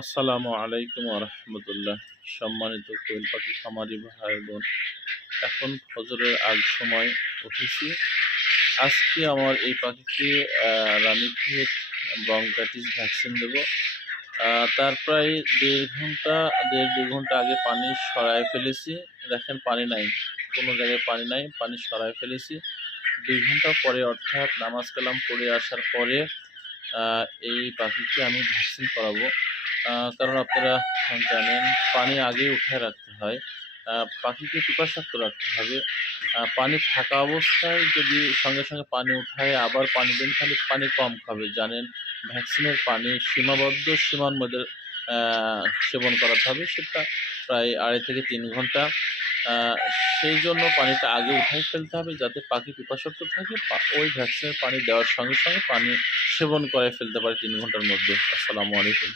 আসসালামু আলাইকুম রহমতুল্লাহ। সম্মানিত কোয়েল পাখি খামারি ভাই বোন, এখন ফজরের আগ সময় উঠেছি। আজকে আমার এই পাখিকে রানীক্ষেত ব্রঙ্কাইটিস ভ্যাকসিন দেব। তার প্রায় দেড় দুই ঘন্টা আগে পানি সরায় ফেলেছি। দেখেন পানি নাই, কোনো জায়গায় পানি নাই, পানি সরায় ফেলেছি। 2 ঘন্টা পরে, অর্থাৎ নামাজ কালাম পড়ে আসার পরে এই পাখিকে আমি ভ্যাকসিন করাবো। কারণ আপনারা জানেন, পানি আগেই উঠায় রাখতে হয়। পাখিকে পিপাসার্ত রাখতে হবে। পানি থাকা অবস্থায় যদি সঙ্গে সঙ্গে পানি উঠায় আবার পানি দেন, তাহলে পানি কম খাবে। জানেন, ভ্যাকসিনের পানি সীমাবদ্ধ সীমার মধ্যে সেবন করাতে হবে, সেটা প্রায় 2.5 থেকে 3 ঘন্টা। আহ, সেই জন্য পানিটা আগে উঠাই ফেলতে হবে, যাতে পাখি পিপাসার্ত থাকে, ওই ভ্যাকসিনের পানি দেওয়ার সঙ্গে সঙ্গে পানি সেবন করে ফেলতে পারে 3 ঘন্টার মধ্যে। আসসালামু আলাইকুম।